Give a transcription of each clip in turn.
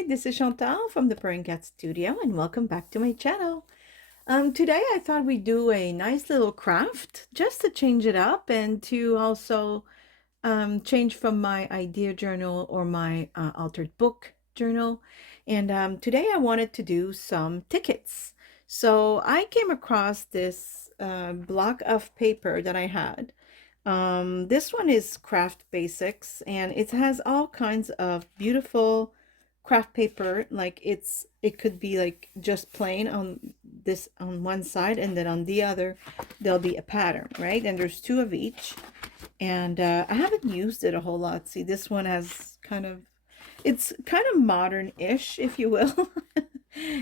Hi, this is Chantal from the Purring Cat Studio, and welcome back to my channel. Today I thought we'd do a nice little craft just to change it up and to also change from my idea journal or my altered book journal. And today I wanted to do some tickets. So I came across this block of paper that I had. This one is Craft Basics, and it has all kinds of beautiful craft paper. Like it could be like just plain on this on one side, and then on the other there'll be a pattern, right? And there's two of each. And I haven't used it a whole lot. See, this one has it's kind of modern-ish, if you will.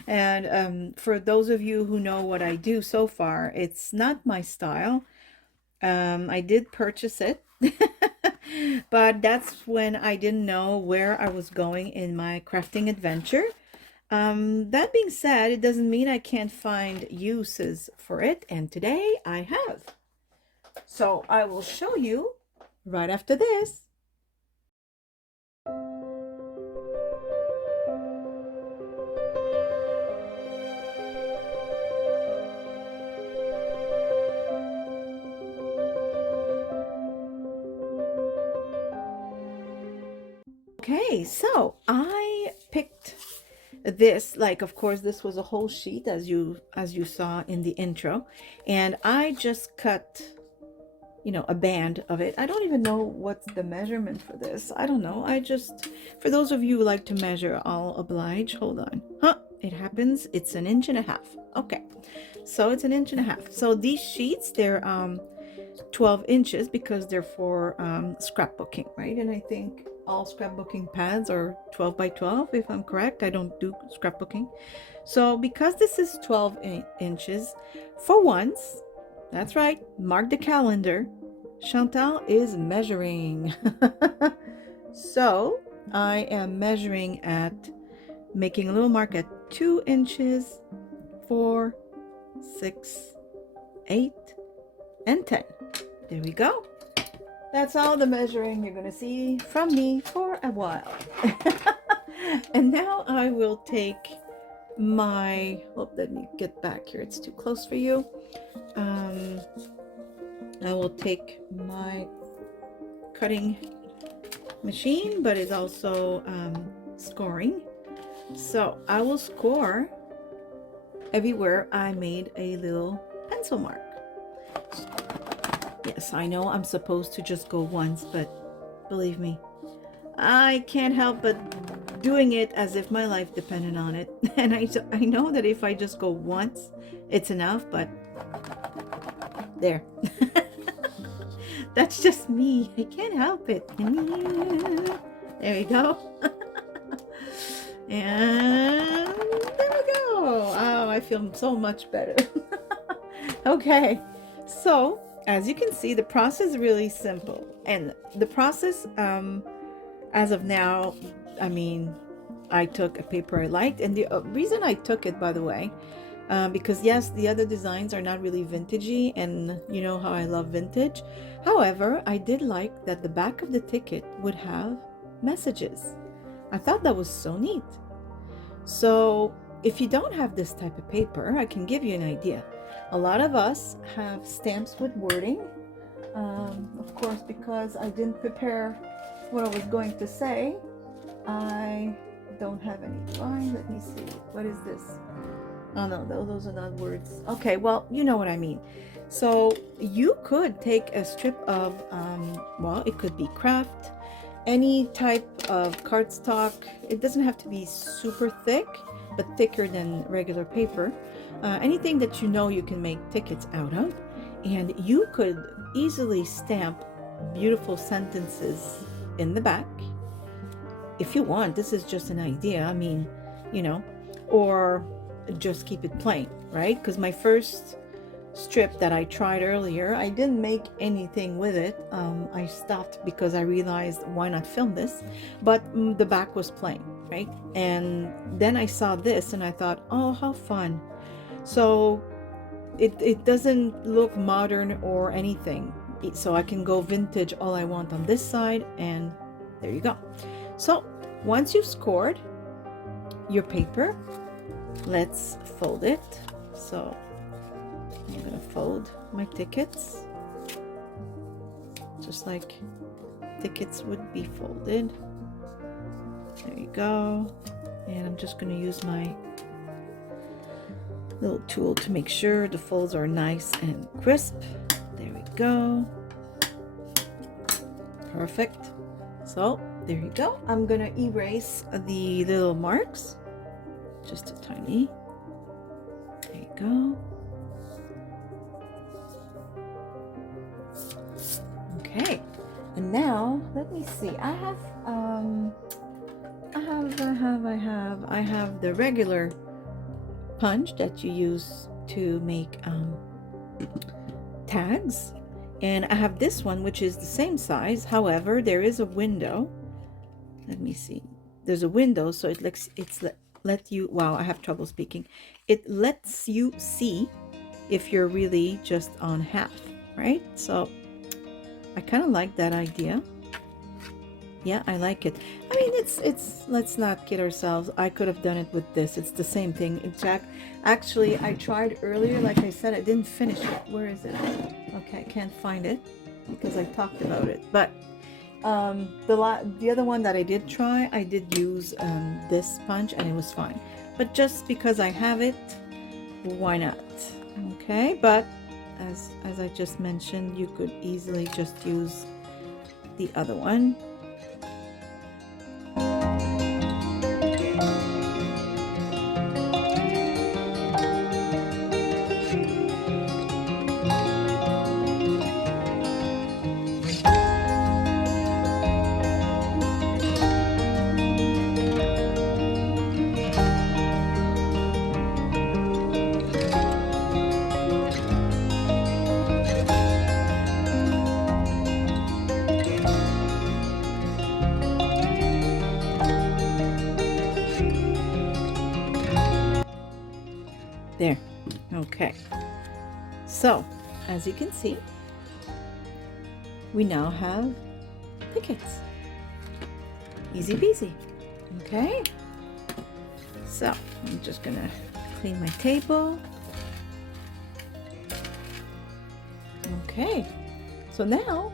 And for those of you who know what I do so far, it's not my style. I did purchase it, but that's when I didn't know where I was going in my crafting adventure. That being said, it doesn't mean I can't find uses for it, and today I have. So I will show you right after this. Okay, so I picked this, like, of course this was a whole sheet as you saw in the intro, and I just cut, you know, a band of it. I don't even know what's the measurement for this. I don't know. I just, for those of you who like to measure, I'll oblige. Hold on. It happens. It's 1.5 inches. Okay, so it's 1.5 inches. So these sheets, they're 12 inches because they're for scrapbooking, right? And I think all scrapbooking pads are 12 by 12, if I'm correct. I don't do scrapbooking. So because this is 12 inches, for once, that's right, mark the calendar, Chantal is measuring. So I am measuring at, making a little mark at 2 inches, 4, 6, 8, and 10. There we go. That's all the measuring you're going to see from me for a while. And now I will take my, oh, let me get back here. It's too close for you. I will take my cutting machine, but it's also scoring. So I will score everywhere I made a little pencil mark. Yes, I know I'm supposed to just go once, but believe me, I can't help but doing it as if my life depended on it. And I know that if I just go once, it's enough, but there. That's just me. I can't help it. There we go. And there we go. Oh, I feel so much better. Okay, so as you can see, the process is really simple, and the process as of now, I mean, I took a paper I liked, and the reason I took it, by the way, because yes, the other designs are not really vintagey, and you know how I love vintage. However, I did like that the back of the ticket would have messages. I thought that was so neat. So if you don't have this type of paper, I can give you an idea. A lot of us have stamps with wording. Of course, because I didn't prepare what I was going to say, I don't have any. Why? Let me see. What is this? Oh no, those are not words. Okay, well, you know what I mean. So you could take a strip of, well, it could be craft, any type of cardstock. It doesn't have to be super thick, but thicker than regular paper. Anything that you know you can make tickets out of, and you could easily stamp beautiful sentences in the back if you want. This is just an idea. I mean, you know, or just keep it plain, right? Because my first strip that I tried earlier, I didn't make anything with it. I stopped because I realized, why not film this? But the back was plain, right? And then I saw this and I thought, oh, how fun. So it doesn't look modern or anything, so I can go vintage all I want on this side, and there you go. So once you've scored, your paper, let's fold it. So I'm gonna fold my tickets just like tickets would be folded. There you go. And I'm just gonna use my little tool to make sure the folds are nice and crisp. There we go. Perfect. So there you go. I'm gonna erase the little marks, just a tiny. There you go. Okay, and now let me see. I have the regular punch that you use to make tags, and I have this one which is the same size. However, there is a window. Let me see. There's a window, so it let you. Wow, I have trouble speaking. It lets you see if you're really just on half, right? So I kind of like that idea. Yeah, I like it. I mean, it's let's not kid ourselves. I could have done it with this. It's the same thing. Actually, I tried earlier. Like I said, I didn't finish it. Where is it? Okay, I can't find it because I talked about it. But the other one that I did try, I did use this punch and it was fine. But just because I have it, why not? Okay, but as I just mentioned, you could easily just use the other one. There. Okay. So, as you can see, we now have tickets. Easy peasy. Okay. So, I'm just gonna clean my table. Okay. So now,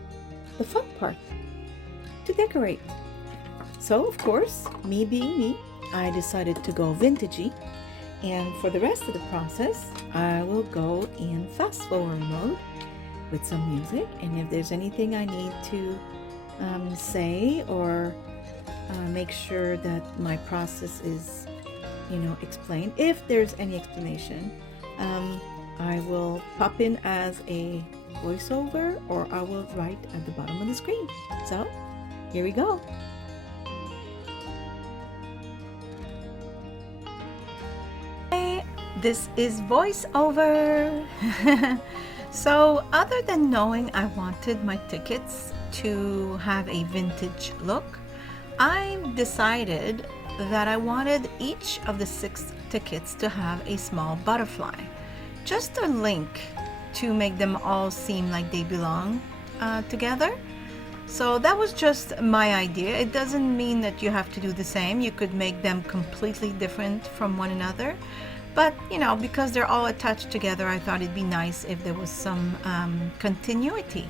the fun part, to decorate. So, of course, me being me, I decided to go vintagey. And for the rest of the process, I will go in fast forward mode with some music. And if there's anything I need to say or make sure that my process is, explained, if there's any explanation, I will pop in as a voiceover or I will write at the bottom of the screen. So here we go. This is voiceover. So other than knowing I wanted my tickets to have a vintage look, I decided that I wanted each of the 6 tickets to have a small butterfly. Just a link to make them all seem like they belong together. So that was just my idea. It doesn't mean that you have to do the same. You could make them completely different from one another. But, because they're all attached together, I thought it'd be nice if there was some continuity.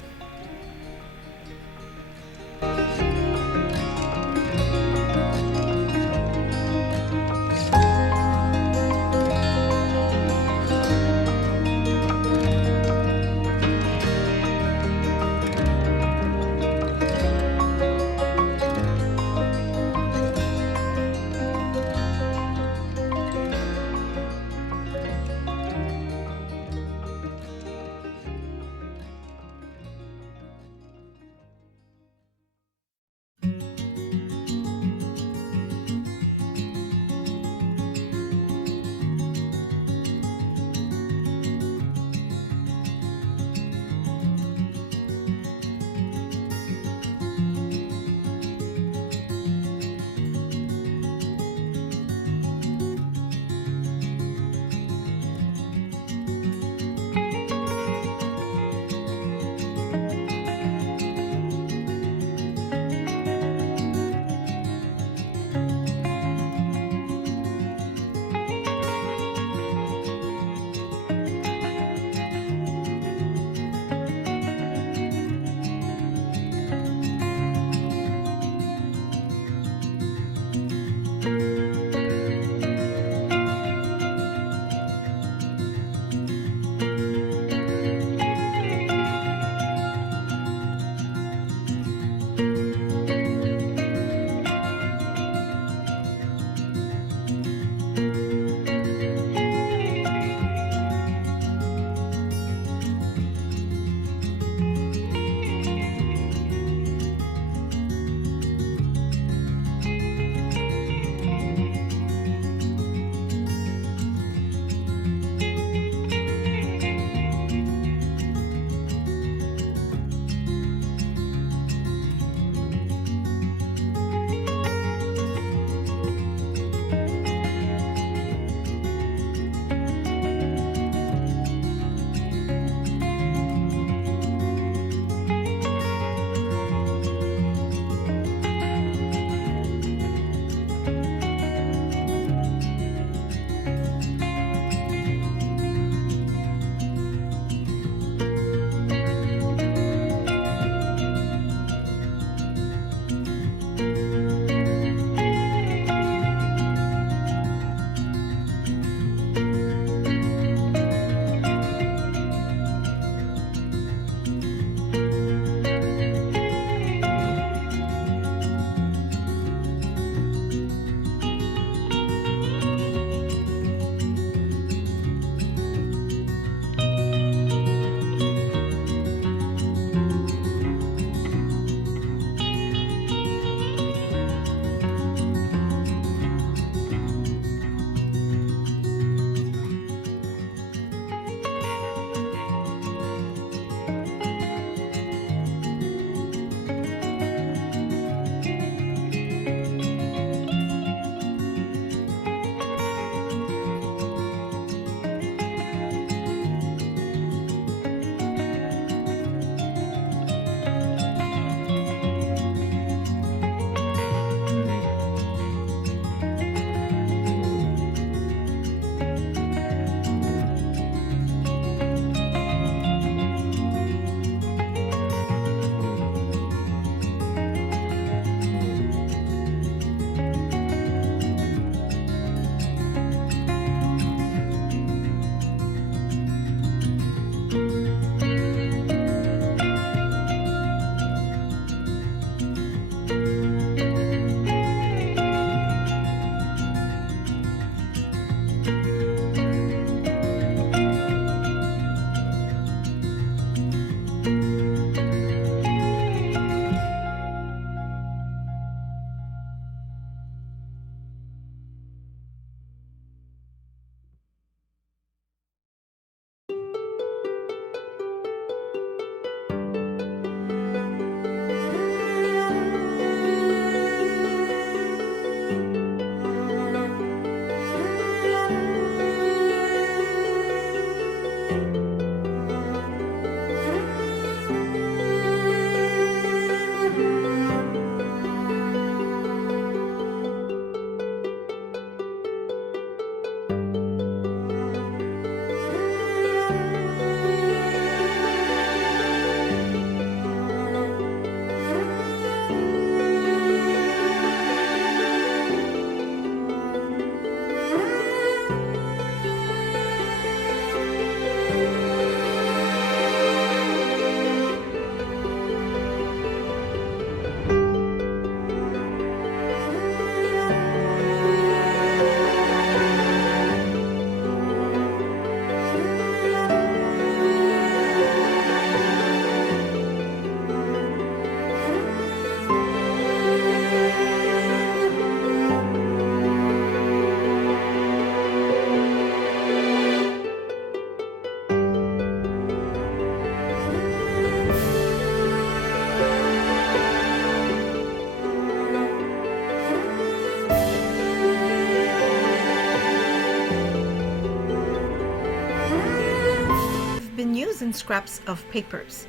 using scraps of papers.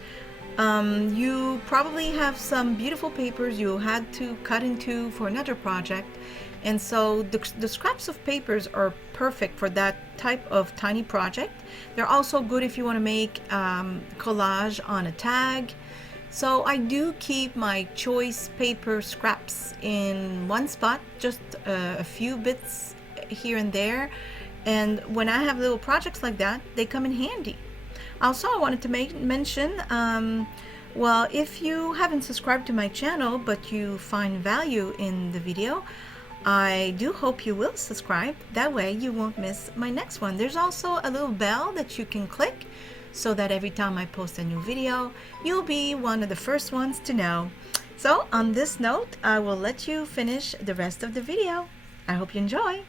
You probably have some beautiful papers you had to cut into for another project, and so the scraps of papers are perfect for that type of tiny project. They're also good if you want to make collage on a tag. So I do keep my choice paper scraps in one spot, just a few bits here and there. And when I have little projects like that, they come in handy. Also, I wanted to mention, well, if you haven't subscribed to my channel, but you find value in the video, I do hope you will subscribe. That way you won't miss my next one. There's also a little bell that you can click so that every time I post a new video, you'll be one of the first ones to know. So on this note, I will let you finish the rest of the video. I hope you enjoy.